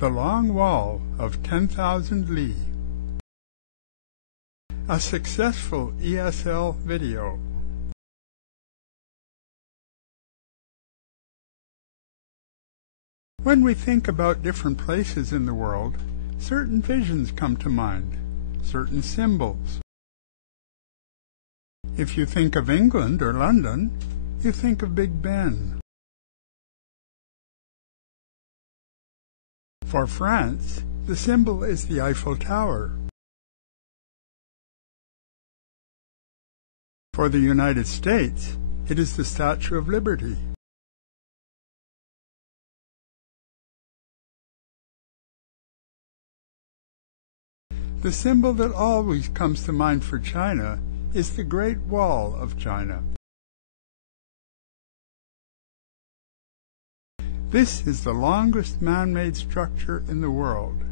The Long Wall of 10,000 Li. A successful ESL video. When we think about different places in the world, certain visions come to mind, certain symbols. If you think of England or London, you think of Big Ben. For France, the symbol is the Eiffel Tower. For the United States, it is the Statue of Liberty. The symbol that always comes to mind for China is the Great Wall of China. This is the longest man-made structure in the world.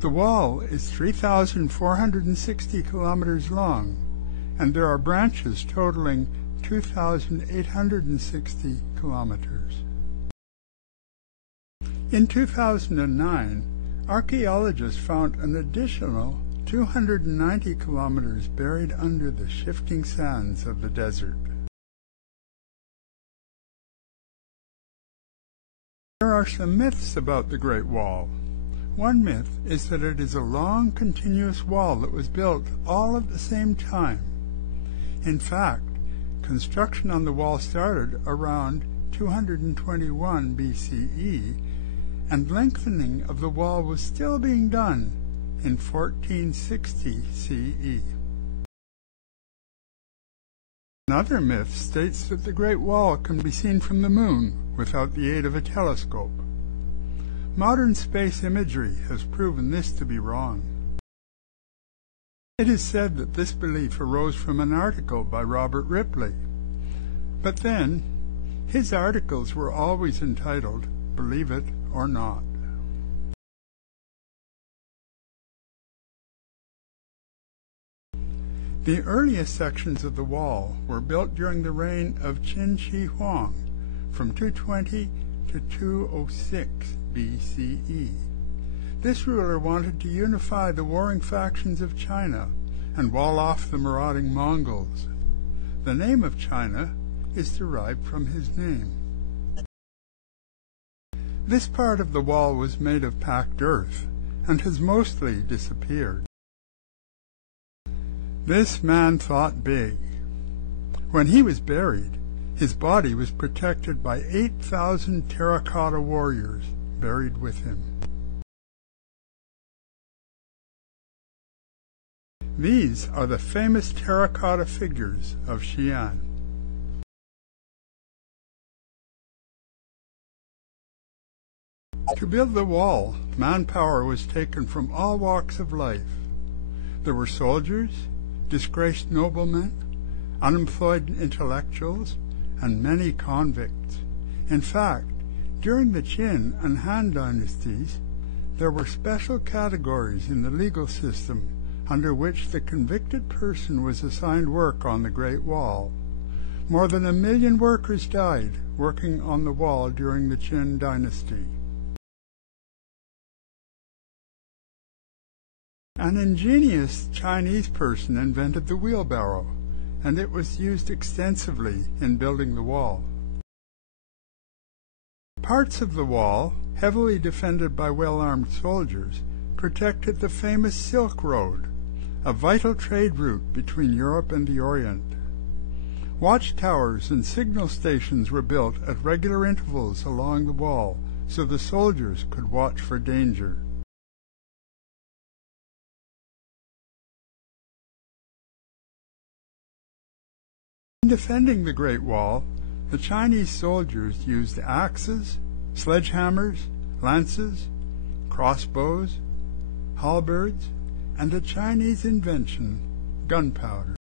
The wall is 3,460 kilometers long, and there are branches totaling 2,860 kilometers. In 2009, archaeologists found an additional 290 kilometers buried under the shifting sands of the desert. There are some myths about the Great Wall. One myth is that it is a long, continuous wall that was built all at the same time. In fact, construction on the wall started around 221 BCE, and lengthening of the wall was still being done in 1460 CE. Another myth states that the Great Wall can be seen from the moon without the aid of a telescope. Modern space imagery has proven this to be wrong. It is said that this belief arose from an article by Robert Ripley. But then, his articles were always entitled, "Believe It or Not." The earliest sections of the wall were built during the reign of Qin Shi Huang from 220 to 206 BCE. This ruler wanted to unify the warring factions of China and wall off the marauding Mongols. The name of China is derived from his name. This part of the wall was made of packed earth and has mostly disappeared. This man thought big. When he was buried, his body was protected by 8,000 terracotta warriors buried with him. These are the famous terracotta figures of Xi'an. To build the wall, manpower was taken from all walks of life. There were soldiers, disgraced noblemen, unemployed intellectuals, and many convicts. In fact, during the Qin and Han dynasties, there were special categories in the legal system under which the convicted person was assigned work on the Great Wall. More than 1 million workers died working on the wall during the Qin dynasty. An ingenious Chinese person invented the wheelbarrow, and it was used extensively in building the wall. Parts of the wall, heavily defended by well-armed soldiers, protected the famous Silk Road, a vital trade route between Europe and the Orient. Watchtowers and signal stations were built at regular intervals along the wall so the soldiers could watch for danger. In defending the Great Wall, the Chinese soldiers used axes, sledgehammers, lances, crossbows, halberds, and a Chinese invention, gunpowder.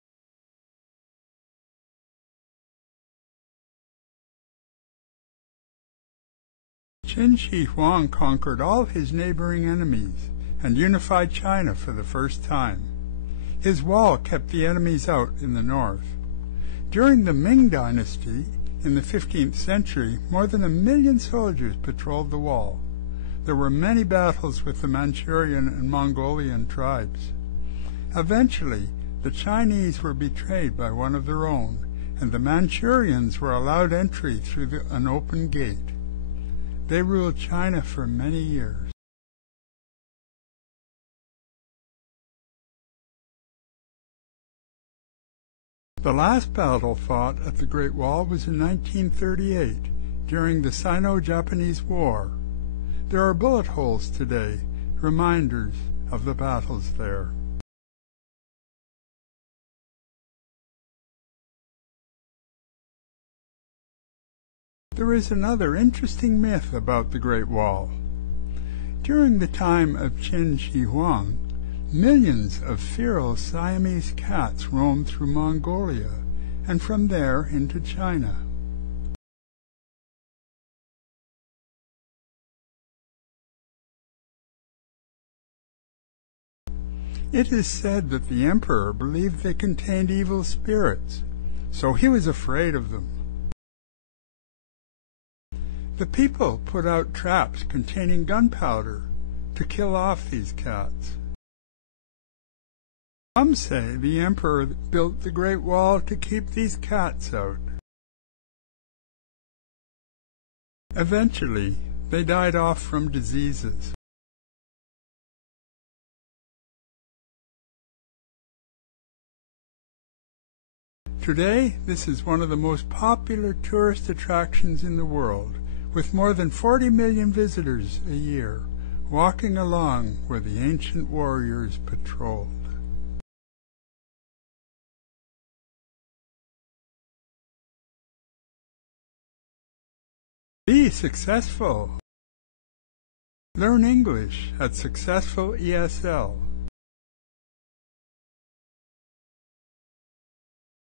Qin Shi Huang conquered all his neighboring enemies and unified China for the first time. His wall kept the enemies out in the north. During the Ming Dynasty, in the 15th century, more than 1 million soldiers patrolled the wall. there were many battles with the Manchurian and Mongolian tribes. Eventually, the Chinese were betrayed by one of their own, and the Manchurians were allowed entry through an open gate. They ruled China for many years. The last battle fought at the Great Wall was in 1938, during the Sino-Japanese War. There are bullet holes today, reminders of the battles there. There is another interesting myth about the Great Wall. During the time of Qin Shi Huang, millions of feral Siamese cats roamed through Mongolia and from there into China. It is said that the emperor believed they contained evil spirits, so he was afraid of them. The people put out traps containing gunpowder to kill off these cats. Some say the emperor built the Great Wall to keep these cats out. Eventually, they died off from diseases. Today, this is one of the most popular tourist attractions in the world, with more than 40 million visitors a year, walking along where the ancient warriors patrolled. Be successful. Learn English at Successful ESL.